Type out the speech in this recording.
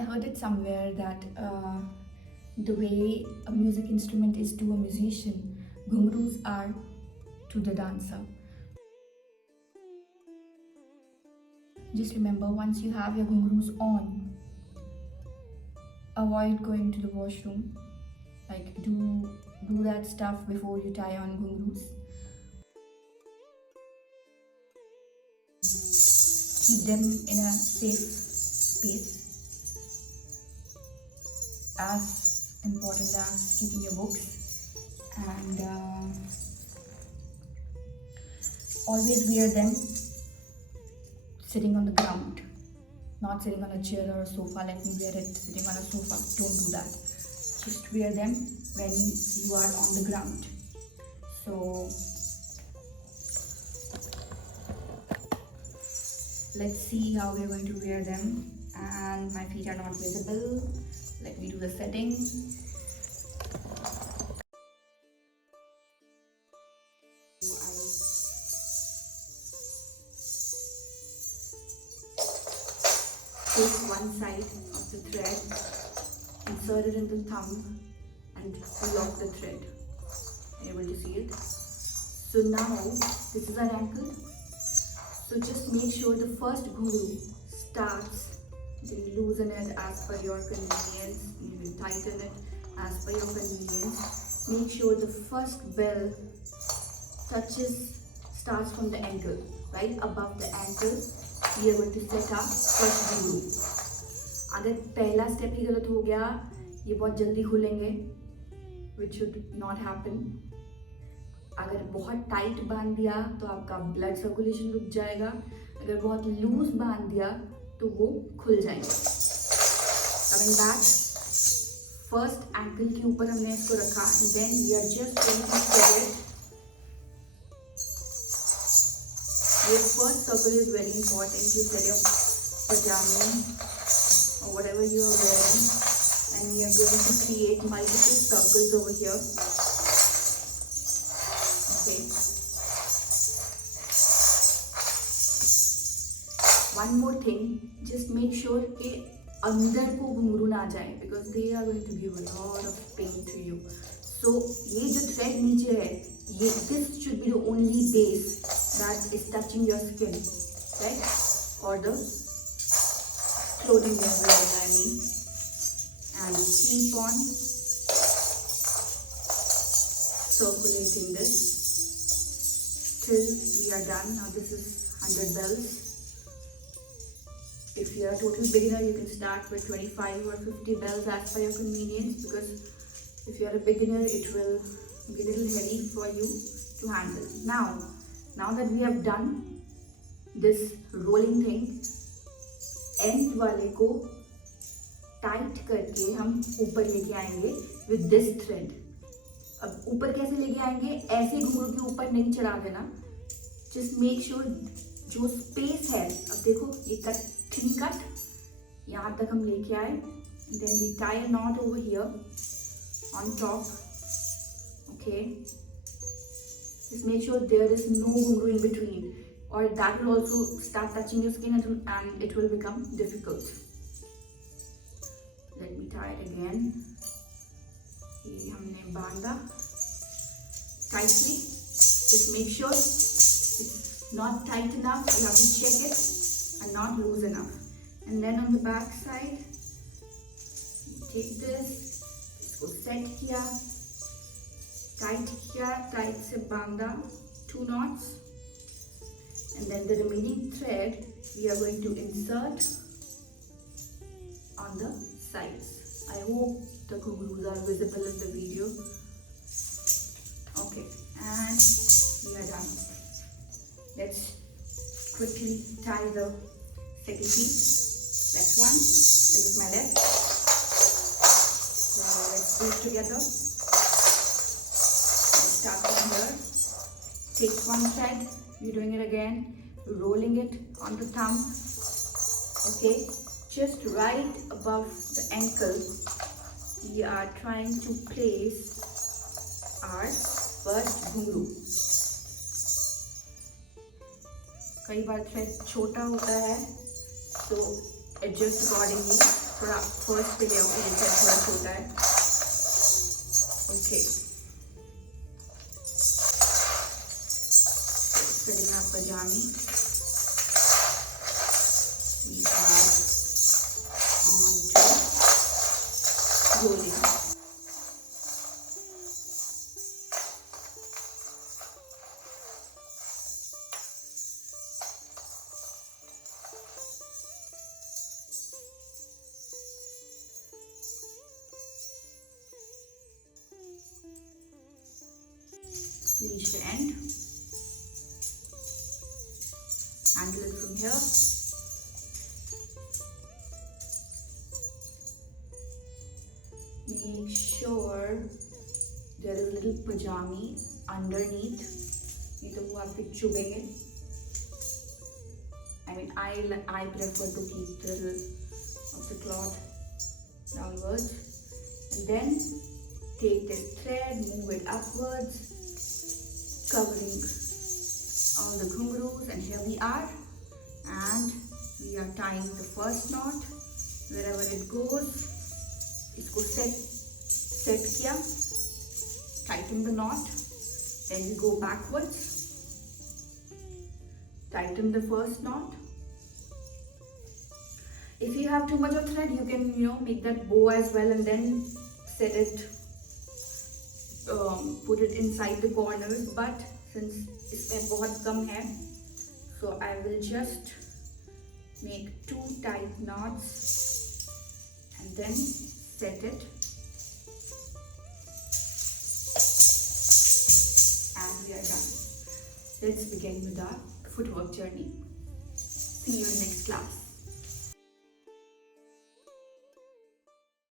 I heard it somewhere that the way a music instrument is to a musician, ghungroos are to the dancer. Just remember, once you have your ghungroos on, avoid going to the washroom. Like do that stuff before you tie on ghungroos. Keep them in a safe space. As important as keeping your books, and always wear them sitting on the ground, not sitting on a chair or a sofa. Let me wear it sitting on a sofa. Don't do that. Just wear them when you are on the ground. So let's see how we are going to wear them. And my feet are not visible. Let me do the setting. Take one side of the thread, insert it in the thumb, and lock the thread. Are you able to see it? So now this is our ankle. So just make sure the first ghungroo starts. You can loosen it as per your convenience. You can tighten it as per your convenience. Make sure the first bell starts from the ankle, right above the ankle. We are going to set our first ghungroo. अगर पहला step ही गलत हो गया, ये बहुत जल्दी खुलेंगे, which should not happen. अगर बहुत टाइट बांध दिया तो आपका ब्लड सर्कुलेशन रुक जाएगा. अगर बहुत लूज बांध दिया तो वो खुल जाएंगे. Coming back, first ankle के ऊपर हमने इसको रखा, and then we are just going to thread it. Your first circle is very important. You set your pajama or whatever you are wearing, and we are going to create multiple circles over here. Okay. One more thing, just make sure कि अंदर को घुंघरू ना जाए, because they are going to give a lot of pain to you. So ये जो thread नीचे है, this should be the only base that is touching your skin, right? Or the clothing you are wearing, I mean. And keep on circulating this till we are done. Now this is 100 bells. If you are a total beginner, you can start with 25 or 50 bells as per your convenience, because if you are a beginner, it will be a little heavy for you to handle. Now that we have done this rolling thing, end वाले को tight करके हम ऊपर लेके आएंगे with this thread. अब ऊपर कैसे लेके आएंगे? ऐसे घुंघरू के ऊपर नहीं चढ़ा देना. Just make sure जो स्पेस है, अब देखो ये थिन कट यहाँ तक हम लेके आए. Then we tie a knot over here on top. Okay. Just make sure there is no ghungroo in between, or that will also start touching your skin and it will become difficult. Let me tie it again. ये हमने बांधा tightly. Just make sure it's not tight enough. You have to check it, and not loose enough. And then on the back side, you take this, इसको set किया, tight से बांधा 2 knots, and then the remaining thread we are going to insert on the sides. I hope the ghungroos are visible in the video. Okay, and we are done. Let's quickly tie the second piece. Left one. This is my left. So let's do it together. Start from here. Take one thread. You're doing it again. Rolling it on the thumb. Okay. Just right above the ankle, we are trying to place our first घुंघरू. कई बार thread छोटा होता है, तो adjust accordingly. थोड़ा first पे ले आओ, ये थोड़ा छोटा है. Okay, setting up pajami. We are on to rolling. We reach the end. Handle it from here. Make sure there is a little pajami underneath. नहीं तो वो आपके चुभेंगे. I mean, I prefer to keep the of the cloth downwards, and then take this thread, move it upwards, covering all the ghunghroos, and here we are, and we are tying the first knot. Wherever it goes, इसको set किया, tighten the knot, then we go backwards, tighten the first knot. If you have too much of thread, you can make that bow as well, and then set it, put it inside the corners. But since इसमें बहुत कम है, so I will just make 2 tight knots and then set it, and we are done. Let's begin with our footwork journey. See you in next class.